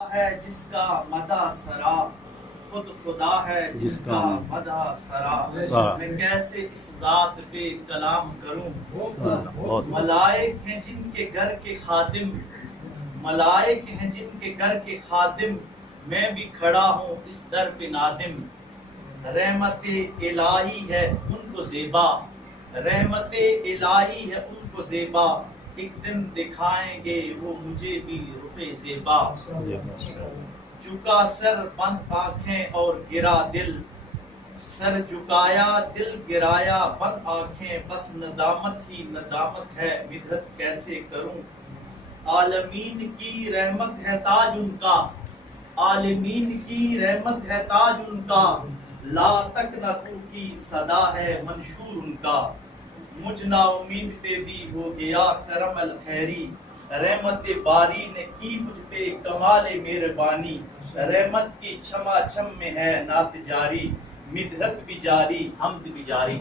ہے جس کا مدح سرا، خود خدا ہے جس کا مدح سرا، میں کیسے اس ذات پہ کلام کروں؟ ملائک ہیں جن کے گھر کے خادم، ملائک ہیں جن کے گھر کے خادم، میں بھی کھڑا ہوں اس در پہ نادم۔ رحمت الہی ہے ان کو زیبا، رحمت الہی ہے ان کو زیبا، ایک دن دکھائیں گے وہ مجھے بھی رخ زیبا۔ جھکا سر بند آنکھیں اور گرا دل، سر جھکایا دل گرایا بند آنکھیں، بس ندامت ہی ندامت ہے مدحت کیسے کروں؟ عالمین کی رحمت ہے تاج ان کا، عالمین کی رحمت ہے تاج ان کا، لا تقنطوا کی صدا ہے منشور ان کا۔ مجھ نا امید پہ بھی ہو گیا کرم الخیری، رحمت باری نے کی مجھ پہ کمال مہربانی۔ رحمت کی چھما چھم میں ہے نعت جاری، مدحت بھی جاری حمد بھی جاری۔